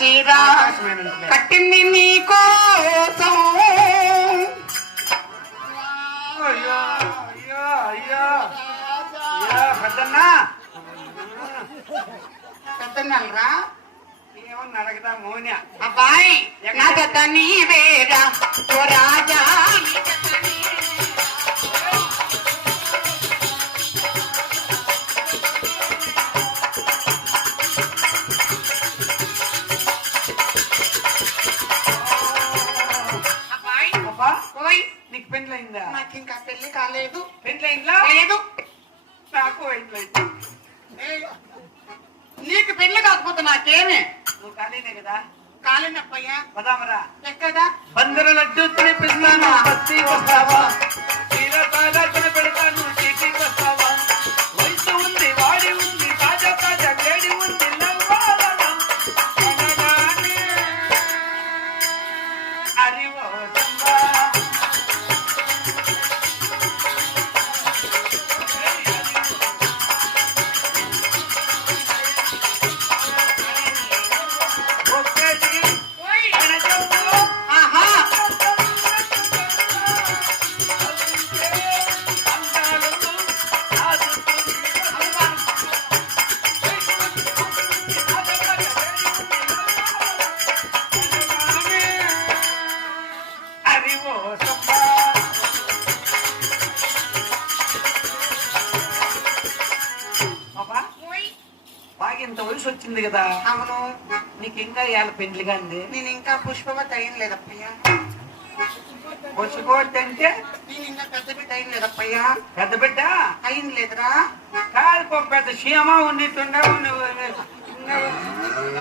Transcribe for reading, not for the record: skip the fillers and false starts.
చీర కట్టింది నీ కోసం. అయ్యో అయ్యో అయ్యో పెద్దన్నా పెద్దన్నరా ఏమన్నా అడగదా మోనియా అబ్బాయి నా పెద్ద నీవేరా ఓ రాజా. నీకు పెండ్లైందా? నాకు ఇంకా పెళ్లి కాలేదు. పెండ్లైందా? లేదు. నాకు పెండ్లైంది. నీకు పెళ్లి కాకపోతే నాకేమే? నువ్వు ఖాళీనే కదా? కాలేనప్పయ్యా. పదామరా. ఎక్కడా? బందర లడ్డు తినిపిస్తాను బస్తీ వస్తావా, చీర తాజా పెడతాను చీటికి వస్తావా, వయసు ఉంది వాడి ఉంది తాజా తాజా వేడి ఉంది నవ్వాలనా అనగానే అరివో సంబా. ఇంత వయసు వచ్చింది కదా? అవును. నీకు ఇంకా ఇవాళ పెండ్లి కాంది? నేను ఇంకా పుష్పవతి అయిన లేదప్పయ్యా. పుష్పవతి అంటే నేను ఇంకా పెద్ద బిడ్డ అయిన లేదప్పయ్యా. పెద్ద బిడ్డ అయిన లేదురా. కాదు పెద్ద సీమ ఉండితుండే